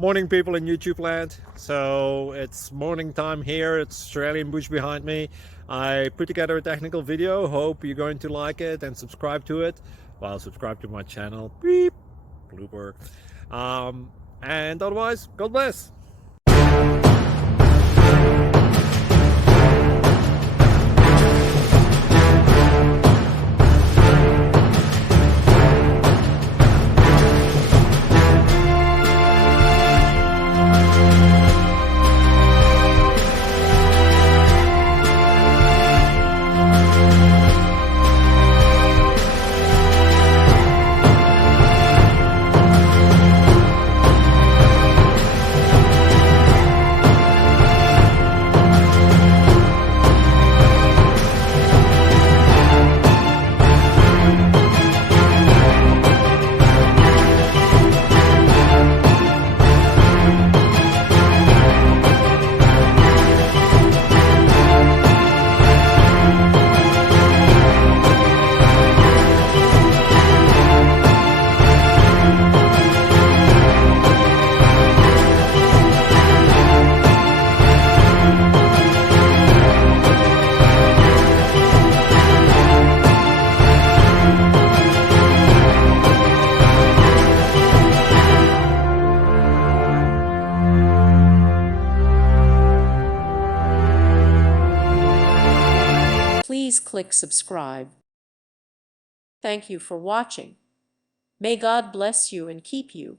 Morning, people in YouTube land. So it's morning time here. It's Australian bush behind me. I put together a technical video. Hope you're going to like it and subscribe to it. Well, subscribe to my channel. Beep. Blooper. And otherwise, God bless. Please click subscribe. Thank you for watching. May God bless you and keep you.